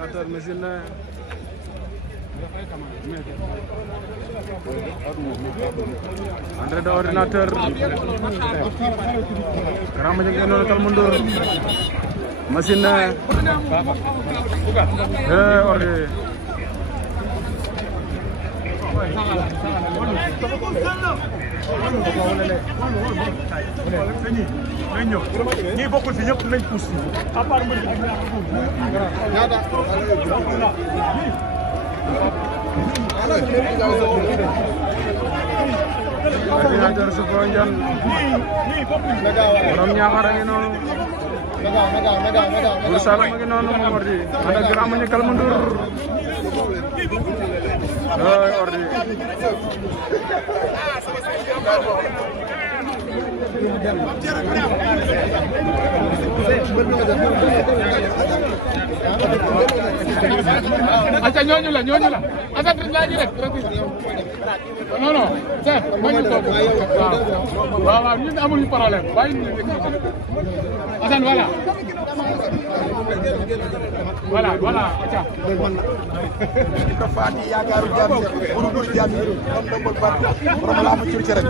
ordinateur machine André de ordinateur Grand Mbagnick ngeen noonu Kalmu Ndour machine ordi ñi bokkul fi ñëpp nañ pousse à part mbir ordinateur su ko njan borom Ñaaxar a ngi noonu Buur Saalum a ngi noonu moom ordi ànd ak Grand Mbagnick Kalmu Ndour ordi aca ñooñu la Assane laaj rek non non c'est ma ñu toog waaw ñun amuñu problème bàyyi ñu rek Assane voilà aca ko faati yaakaaru jaam bu dul jaam yi am na mbol bat borom la mu ci rek